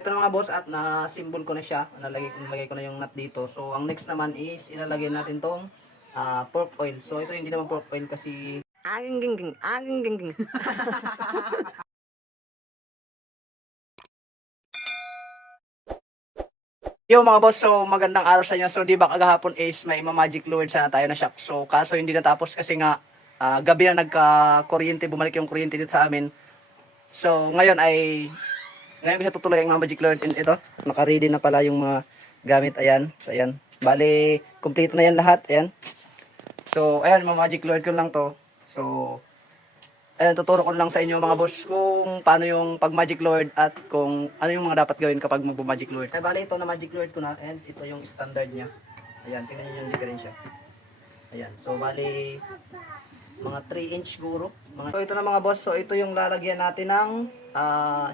Ito na mga boss at na-symbol ko na siya. Nalagay ko na yung nut dito. So, ang next naman is ilalagay natin tong pork oil. So, ito hindi naman pork oil kasi aging. Yo mga boss, so magandang araw sa inyo. So, di ba kagahapon is may magic lure sana tayo na shop. So, kaso hindi natapos kasi nga gabi na nagka-kuryente, bumalik yung kuryente dito sa amin. So, ngayon ko siya tutuloy ang mga magic lure. And ito, naka-ready na pala yung mga gamit. Ayan. So, ayan. Bale, kompleto na yan lahat. Ayan. So, ayan, mga magic lure ko lang to. So, ayan, tuturo ko lang sa inyo mga boss kung paano yung pag magic lord at kung ano yung mga dapat gawin kapag magpo-magic lord. Ay, bale, ito na magic lord ko na. And ito yung standard niya. Ayan, tingnan niyo yung diferensya. Ayan. So, bale, mga 3 inch siguro. So, ito na mga boss. So, ito yung lalagyan natin ng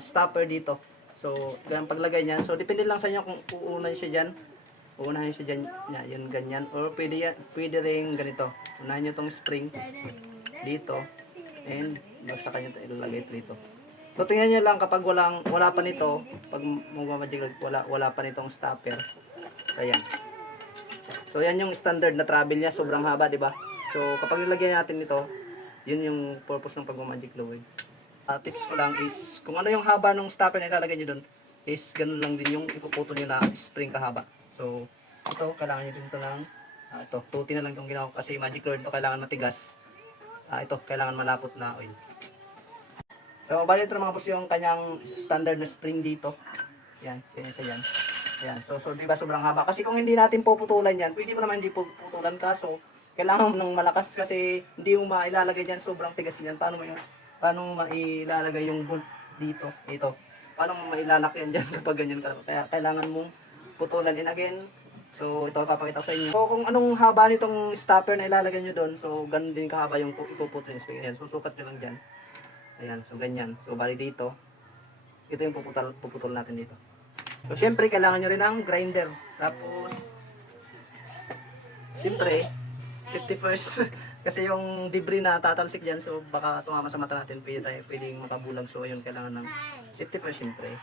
stopper dito. So, ganyan paglagay niyan. So, depende lang sa inyo kung uunahin siya dyan. Uunahin siya dyan. Yun, ganyan. Or pwede rin ganito. Unahin nyo itong spring dito. And, basta kanya ito ilalagay ito dito. So, tingnan nyo lang kapag wala pa nito. Pag magmamagic wala pa nitong stopper. Ayan. So, yan yung standard na travel niya. Sobrang haba, di ba? So, kapag nilagyan natin ito, yun yung purpose ng pag-magic fluid. Tips ko lang is, kung ano yung haba ng stopper na ilalagay nyo dun, is ganun lang din yung ipuputol nyo na spring kahaba. So, ito, kailangan nyo din ito ng, ito, tuti na lang itong ginawa kasi magic fluid ito kailangan matigas. Ito, kailangan malapot na oil. So, bali ito na mga boss yung kanyang standard na spring dito. Yan, ganyan siya yan. Ayan, so di ba sobrang haba? Kasi kung hindi natin puputulan yan, pwede mo naman hindi puputulan kaso kailangan ng malakas kasi hindi mo mailalagay diyan, sobrang tigas niyan. Paano mo mailalagay yung bolt dito? Ito. Paano mo mailalak yan diyan kapag ganyan ka? Kaya kailangan mong putulan in again. So ito papakita ko sa inyo. So kung anong haba nitong stopper na ilalagay niyo doon, so ganun din kahaba yung ipuputol niyo. Yan, susukat niyo lang diyan. Ayan, so ganyan. So bali dito, ito yung puputol natin dito. So, syempre, kailangan nyo rin ng grinder. Tapos, syempre, safety first. Kasi yung debris na tatalsik dyan, so baka tumama sa mata natin, pwedeng makabulag. So, ayun, kailangan ng safety first, syempre.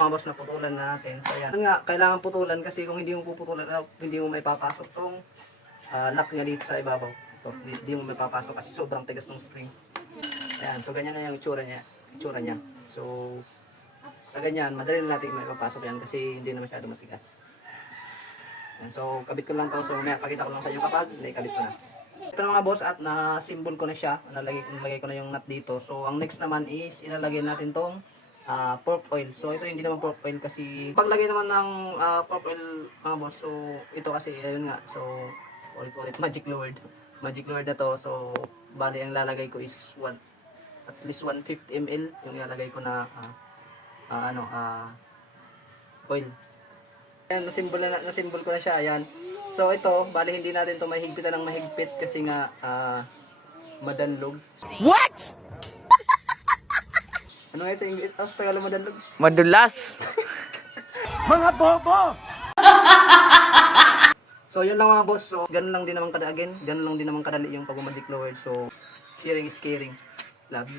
Mga boss na putulan natin. So ayan. Nga, kailangan putulan kasi kung hindi mo puputulan, hindi mo may papasok tong lock niya dito sa ibabaw. So, hindi mo may papasok kasi sobrang tigas ng spring. Ayan, so ganyan na yung itsura niya. So, sa ganyan, madali na natin may papasok yan kasi hindi na masyado matigas. Ayan, so, kabit ko lang to. So, may pakita ko lang sa inyo kapag naikabit ko na. Ito na mga boss at na-symbol ko na siya. Nalagay ko na yung nut dito. So, ang next naman is ilalagay natin tong pork oil. So ito hindi naman pork oil kasi paglagay naman ng pork oil mga boss. So ito kasi ayun nga. So ulit magic lord. Magic lord na to. So bali ang lalagay ko is at least 150 ml yung ilalagay ko na oil. Ayan, na-symbol ko na siya. Ayan. So ito, bali hindi natin to mahigpitan ng mahigpit kasi nga madanlog. What? Ano nga sa English? Tagalog madanlog. Madulas. Mga bobo! So yun lang mga boss. So ganun lang din naman kadali yung pag-magic lower. So sharing is caring. Love you.